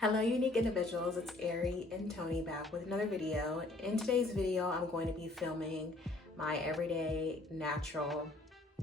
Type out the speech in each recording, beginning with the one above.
Hello unique individuals, it's Ari and Tony back with another video. In today's video, I'm going to be filming my everyday natural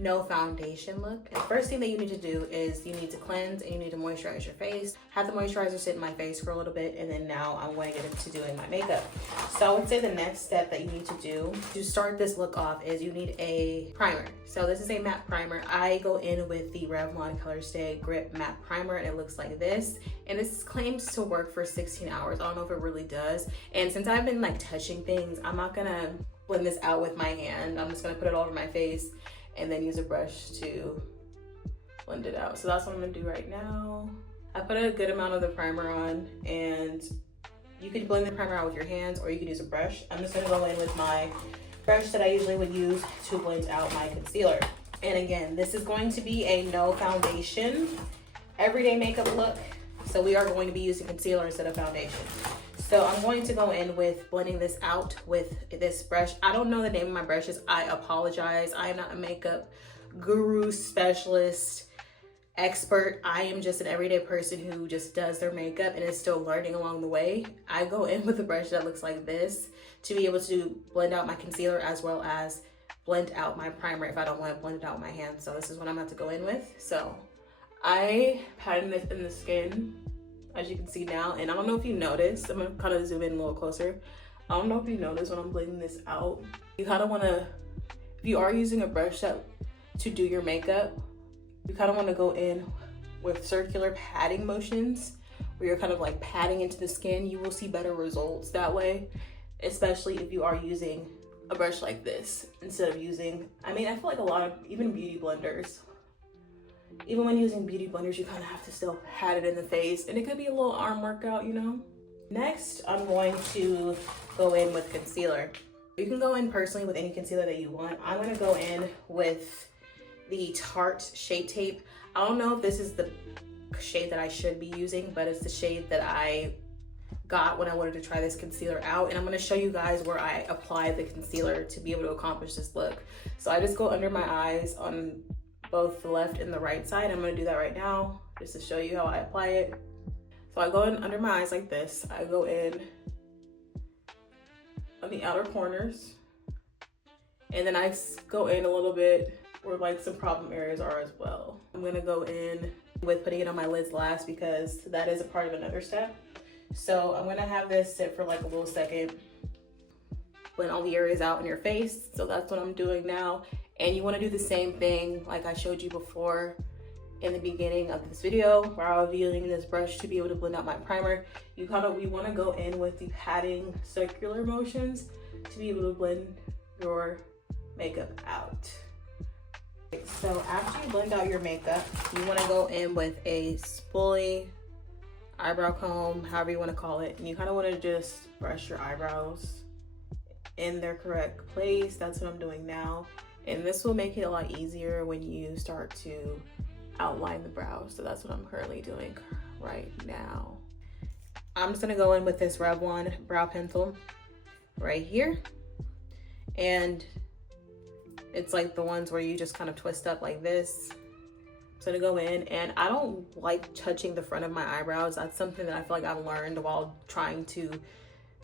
no foundation look. And the first thing that you need to do is you need to cleanse and you need to moisturize your face. Have the moisturizer sit in my face for a little bit, and then now I'm going to get into doing my makeup. So I would say the next step that you need to do to start this look off is you need a primer. So this is a matte primer. I go in with the Revlon Colorstay Grip Matte Primer, and it looks like this. And this claims to work for 16 hours. I don't know if it really does. And since I've been like touching things, I'm not gonna blend this out with my hand. I'm just gonna put it all over my face and then use a brush to blend it out. So that's what I'm gonna do right now. I put a good amount of the primer on, and you can blend the primer out with your hands or you can use a brush. I'm just gonna go in with my brush that I usually would use to blend out my concealer. And again, this is going to be a no foundation everyday makeup look. So we are going to be using concealer instead of foundation. So I'm going to go in with blending this out with this brush. I don't know the name of my brushes. I apologize. I am not a makeup guru, specialist, expert. I am just an everyday person who just does their makeup and is still learning along the way. I go in with a brush that looks like this to be able to blend out my concealer as well as blend out my primer if I don't want to blend it out with my hands. So this is what I'm about to go in with. So I patted this in the skin, as you can see now, and I don't know if you noticed, I'm gonna kind of zoom in a little closer. I don't know if you noticed when I'm blending this out, you kind of want to, if you are using a brush to do your makeup, you kind of want to go in with circular patting motions where you're kind of like patting into the skin. You will see better results that way, especially if you are using a brush like this instead of using, I feel like a lot of even beauty blenders, even when using beauty blenders, you kind of have to still pat it in the face, and it could be a little arm workout, you know? Next, I'm going to go in with concealer. You can go in personally with any concealer that you want. I'm gonna go in with the Tarte Shade Tape. I don't know if this is the shade that I should be using, but it's the shade that I got when I wanted to try this concealer out, and I'm gonna show you guys where I apply the concealer to be able to accomplish this look. So I just go under my eyes on both the left and the right side. I'm gonna do that right now just to show you how I apply it. So I go in under my eyes like this. I go in on the outer corners, and then I go in a little bit where like some problem areas are as well. I'm gonna go in with putting it on my lids last because that is a part of another step. So I'm gonna have this sit for like a little second, blend all the areas out in your face. So that's what I'm doing now. And you want to do the same thing like I showed you before in the beginning of this video where I was using this brush to be able to blend out my primer. We want to go in with the patting circular motions to be able to blend your makeup out. So after you blend out your makeup, you want to go in with a spoolie, eyebrow comb, however you want to call it, and you kind of want to just brush your eyebrows in their correct place. That's what I'm doing now. And this will make it a lot easier when you start to outline the brows. So that's what I'm currently doing right now. I'm just gonna go in with this Revlon brow pencil right here. And it's like the ones where you just kind of twist up like this. So to go in, and I don't like touching the front of my eyebrows. That's something that I feel like I've learned while trying to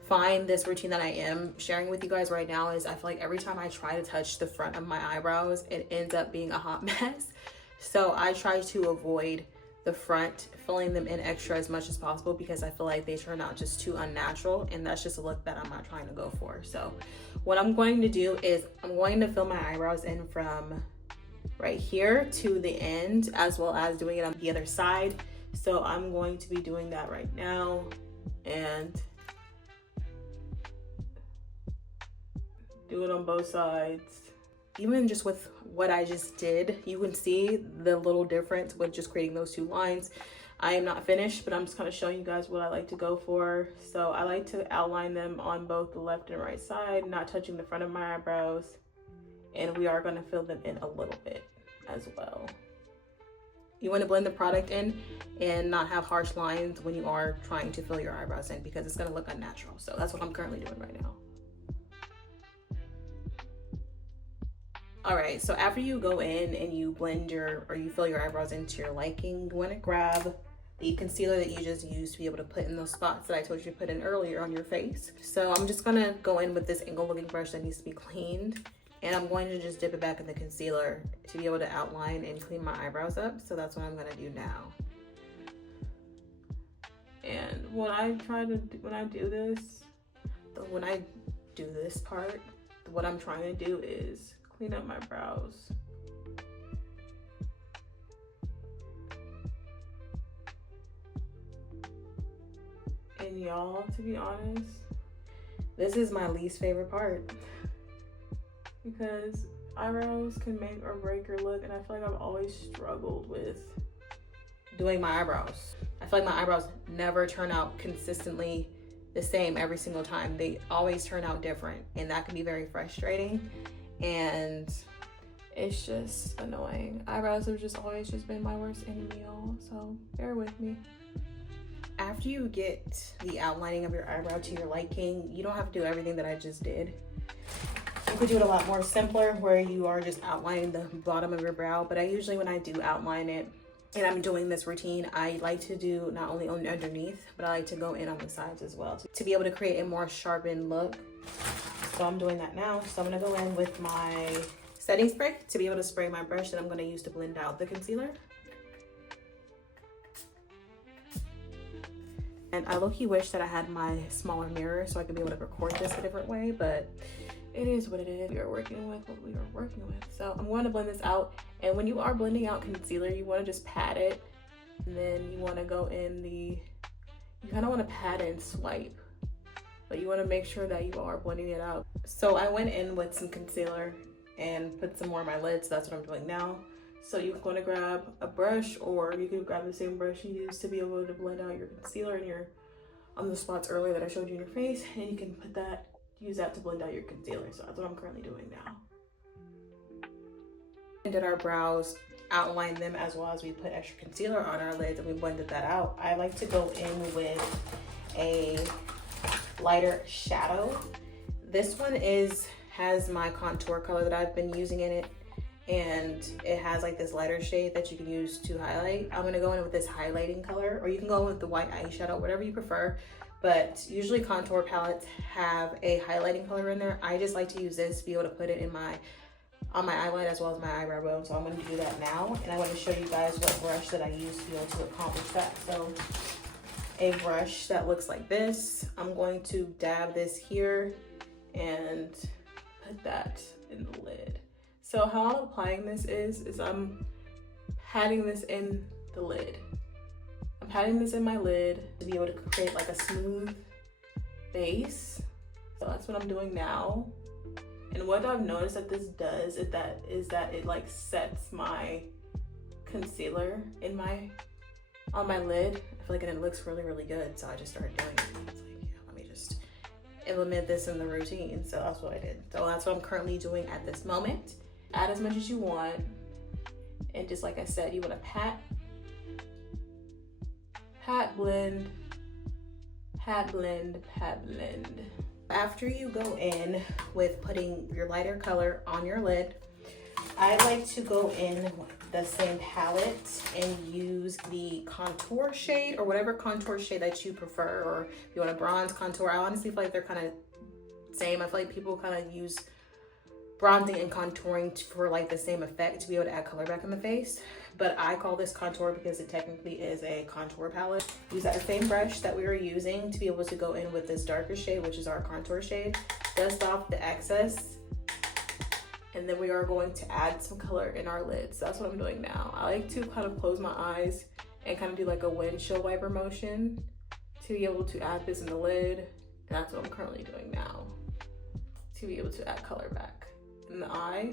find this routine that I am sharing with you guys right now. Is I feel like every time I try to touch the front of my eyebrows, it ends up being a hot mess. So I try to avoid the front, filling them in extra as much as possible because I feel like they turn out just too unnatural, and that's just a look that I'm not trying to go for. So what I'm going to do is I'm going to fill my eyebrows in from right here to the end, as well as doing it on the other side. So I'm going to be doing that right now, and do it on both sides. Even just with what I just did, you can see the little difference with just creating those two lines. I am not finished, but I'm just kind of showing you guys what I like to go for. So I like to outline them on both the left and right side, not touching the front of my eyebrows. And we are gonna fill them in a little bit as well. You want to blend the product in and not have harsh lines when you are trying to fill your eyebrows in because it's gonna look unnatural. So that's what I'm currently doing right now. All right, so after you go in and you blend you fill your eyebrows into your liking, you want to grab the concealer that you just used to be able to put in those spots that I told you to put in earlier on your face. So I'm just gonna go in with this angle looking brush that needs to be cleaned, and I'm going to just dip it back in the concealer to be able to outline and clean my eyebrows up. So that's what I'm gonna do now. And when I do this part, what I'm trying to do is clean up my brows. And y'all, to be honest, this is my least favorite part, because eyebrows can make or break your look, and I feel like I've always struggled with doing my eyebrows. I feel like my eyebrows never turn out consistently the same every single time. They always turn out different, and that can be very frustrating, and it's just annoying. Eyebrows have just always just been my worst enemy, y'all, so bear with me. After you get the outlining of your eyebrow to your liking, you don't have to do everything that I just did. You could do it a lot more simpler, where you are just outlining the bottom of your brow. But I usually, when I do outline it and I'm doing this routine, I like to do not only on underneath, but I like to go in on the sides as well to be able to create a more sharpened look. So I'm doing that now. So I'm gonna go in with my setting spray to be able to spray my brush that I'm gonna use to blend out the concealer. And I low-key wish that I had my smaller mirror so I could be able to record this a different way, but it is what it is. We are working with what we are working with. So I'm going to blend this out. And when you are blending out concealer, you want to just pat it. And then you want to go in you kind of want to pat and swipe, but you want to make sure that you are blending it out. So I went in with some concealer and put some more on my lid. So that's what I'm doing now. So you're going to grab a brush, or you can grab the same brush you used to be able to blend out your concealer and on the spots earlier that I showed you in your face, and you can use that to blend out your concealer. So that's what I'm currently doing now. And did our brows, outline them, as well as we put extra concealer on our lids and we blended that out. I like to go in with a lighter shadow. This one has my contour color that I've been using in it, and it has like this lighter shade that you can use to highlight. I'm gonna go in with this highlighting color, or you can go in with the white eyeshadow, whatever you prefer. But usually contour palettes have a highlighting color in there. I just like to use this to be able to put it on my eyelid as well as my eyebrow bone. So I'm gonna do that now, and I want to show you guys what brush that I use to be able to accomplish that. So a brush that looks like this, I'm going to dab this here and put that in the lid. So how I'm applying this is I'm patting this in the lid. I'm patting this in my lid to be able to create like a smooth base. So that's what I'm doing now. And what I've noticed that this does is that it like sets my concealer on my lid. I feel like it looks really, really good. So I just started doing it. It's like, yeah, let me just implement this in the routine. So that's what I did. So that's what I'm currently doing at this moment. Add as much as you want, and just like I said, you want to pat, blend, pat, blend, pat, blend. After you go in with putting your lighter color on your lid, I like to go in with the same palette and use the contour shade, or whatever contour shade that you prefer, or if you want a bronze contour. I honestly feel like they're kind of same. I feel like people kind of use bronzing and contouring for like the same effect, to be able to add color back in the face. But I call this contour because it technically is a contour palette. Use that same brush that we were using to be able to go in with this darker shade, which is our contour shade. Dust off the excess, and then we are going to add some color in our lids. So that's what I'm doing now. I like to kind of close my eyes and kind of do like a windshield wiper motion to be able to add this in the lid. And that's what I'm currently doing now, to be able to add color back in the eye.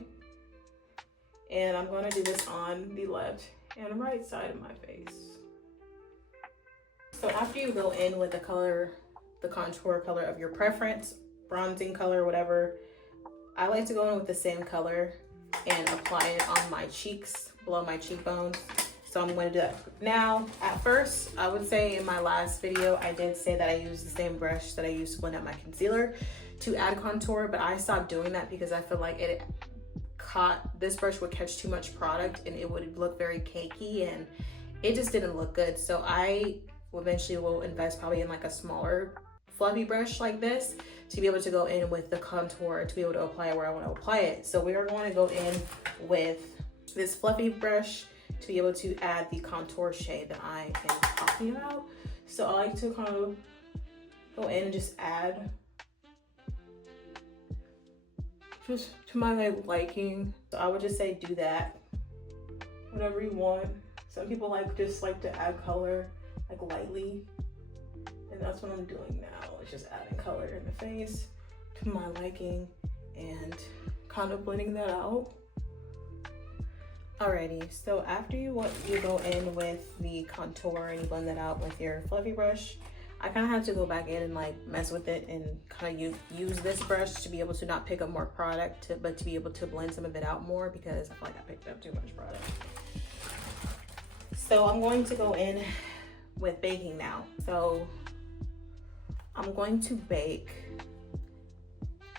And I'm going to do this on the left and right side of my face. So after you go in with the color, the contour color of your preference, bronzing color, whatever, I like to go in with the same color and apply it on my cheeks, below my cheekbones. So I'm going to do that now. At first, I would say in my last video, I did say that I use the same brush that I used to blend out my concealer to add contour, but I stopped doing that because I feel like this brush would catch too much product and it would look very cakey, and it just didn't look good. So I eventually will invest probably in like a smaller fluffy brush like this to be able to go in with the contour to be able to apply it where I want to apply it. So we are going to go in with this fluffy brush to be able to add the contour shade that I am talking about. So I like to kind of go in and just add just to my liking. So I would just say do that, whatever you want. Some people just like to add color like lightly, and that's what I'm doing now. It's just adding color in the face to my liking and kind of blending that out. Alrighty, so after you go in with the contour and you blend that out with your fluffy brush, I kind of had to go back in and like mess with it and kind of use this brush to be able to not pick up more product, but to be able to blend some of it out more, because I feel like I picked up too much product. So I'm going to go in with baking now. So I'm going to bake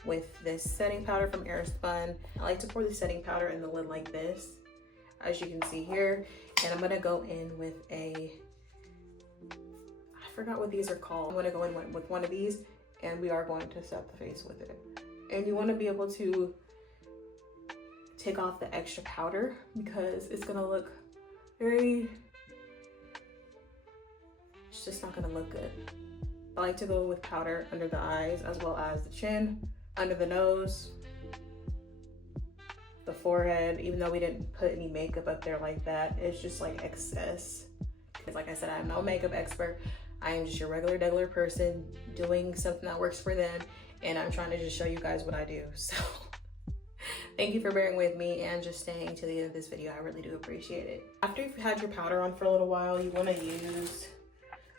with this setting powder from Airspun. I like to pour the setting powder in the lid like this, as you can see here. And I'm gonna go in with I forgot what these are called. I'm gonna go in with one of these, and we are going to set the face with it. And you wanna be able to take off the extra powder because it's gonna look it's just not gonna look good. I like to go with powder under the eyes as well as the chin, under the nose, the forehead. Even though we didn't put any makeup up there like that, it's just like excess. Because like I said, I'm no makeup expert. I am just your regular person doing something that works for them, and I'm trying to just show you guys what I do. So thank you for bearing with me and just staying to the end of this video. I really do appreciate it. After you've had your powder on for a little while, you want to use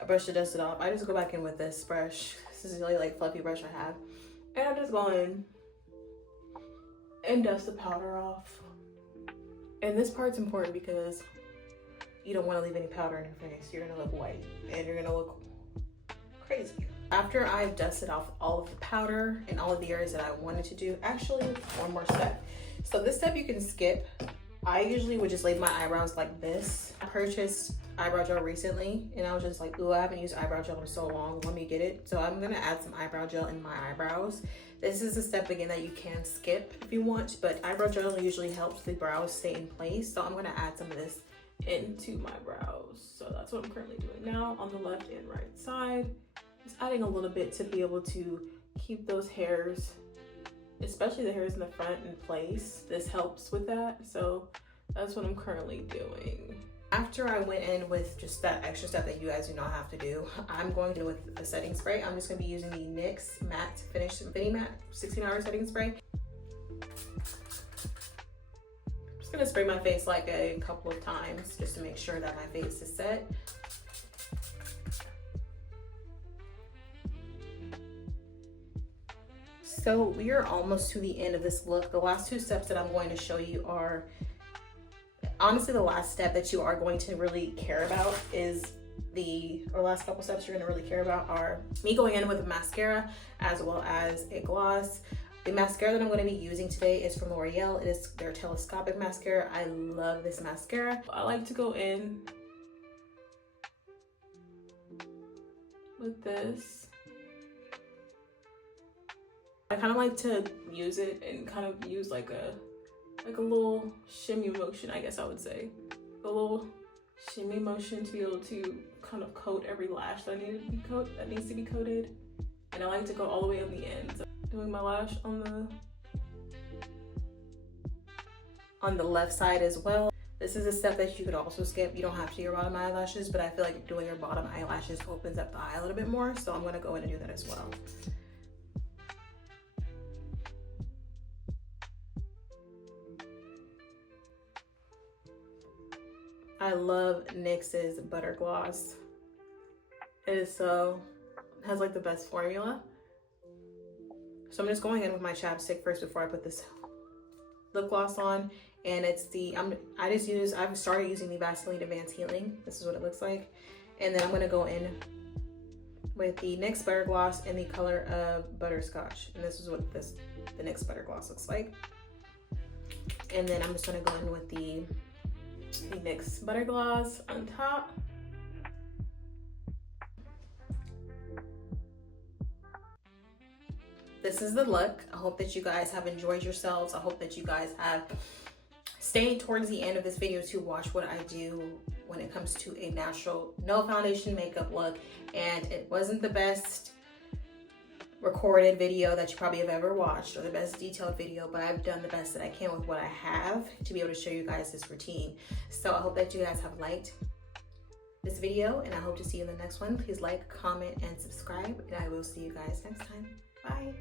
a brush to dust it off. I just go back in with this brush. This is really like fluffy brush I have, and I'm just going and dust the powder off. And this part's important because you don't want to leave any powder in your face. You're gonna look white and you're gonna look crazy. After I've dusted off all of the powder and all of the areas that I wanted to do, actually one more step. So this step you can skip. I usually would just leave my eyebrows like this. I purchased eyebrow gel recently and I was just like, ooh, I haven't used eyebrow gel in so long, let me get it. So I'm gonna add some eyebrow gel in my eyebrows. This is a step again that you can skip if you want, but eyebrow gel usually helps the brows stay in place. So I'm gonna add some of this into my brows. So that's what I'm currently doing now on the left and right side. Just adding a little bit to be able to keep those hairs, especially the hairs in the front, in place. This helps with that. So that's what I'm currently doing. After I went in with just that extra step that you guys do not have to do, I'm going to with a setting spray. I'm just gonna be using the NYX Matte Finish Infinity Matte 16-hour setting spray. I'm just gonna spray my face like a couple of times just to make sure that my face is set. So we are almost to the end of this look. The last two steps that I'm going to show you are, honestly, the last step that you are going to really care about is last couple steps you're going to really care about are me going in with a mascara as well as a gloss. The mascara that I'm going to be using today is from L'Oreal. It is their telescopic mascara. I love this mascara. I like to go in with this. I kind of like to use it and kind of use like a little shimmy motion, I guess I would say. A little shimmy motion to be able to kind of coat every lash that needs to be coated. And I like to go all the way on the end. So doing my lash on the left side as well. This is a step that you could also skip. You don't have to do your bottom eyelashes, but I feel like doing your bottom eyelashes opens up the eye a little bit more. So I'm gonna go in and do that as well. I love NYX's Butter Gloss. It has like the best formula. So I'm just going in with my chapstick first before I put this lip gloss on. And it's I've started using the Vaseline Advanced Healing. This is what it looks like. And then I'm gonna go in with the NYX Butter Gloss in the color of Butterscotch. And this is what the NYX Butter Gloss looks like. And then I'm just gonna go in with the the NYX Butter Gloss on top. This is the look. I hope that you guys have enjoyed yourselves. I hope that you guys have stayed towards the end of this video to watch what I do when it comes to a natural, no foundation makeup look. And it wasn't the best recorded video that you probably have ever watched or the best detailed video, but I've done the best that I can with what I have to be able to show you guys this routine. So I hope that you guys have liked this video, and I hope to see you in the next one. Please like, comment, and subscribe, and I will see you guys next time. Bye.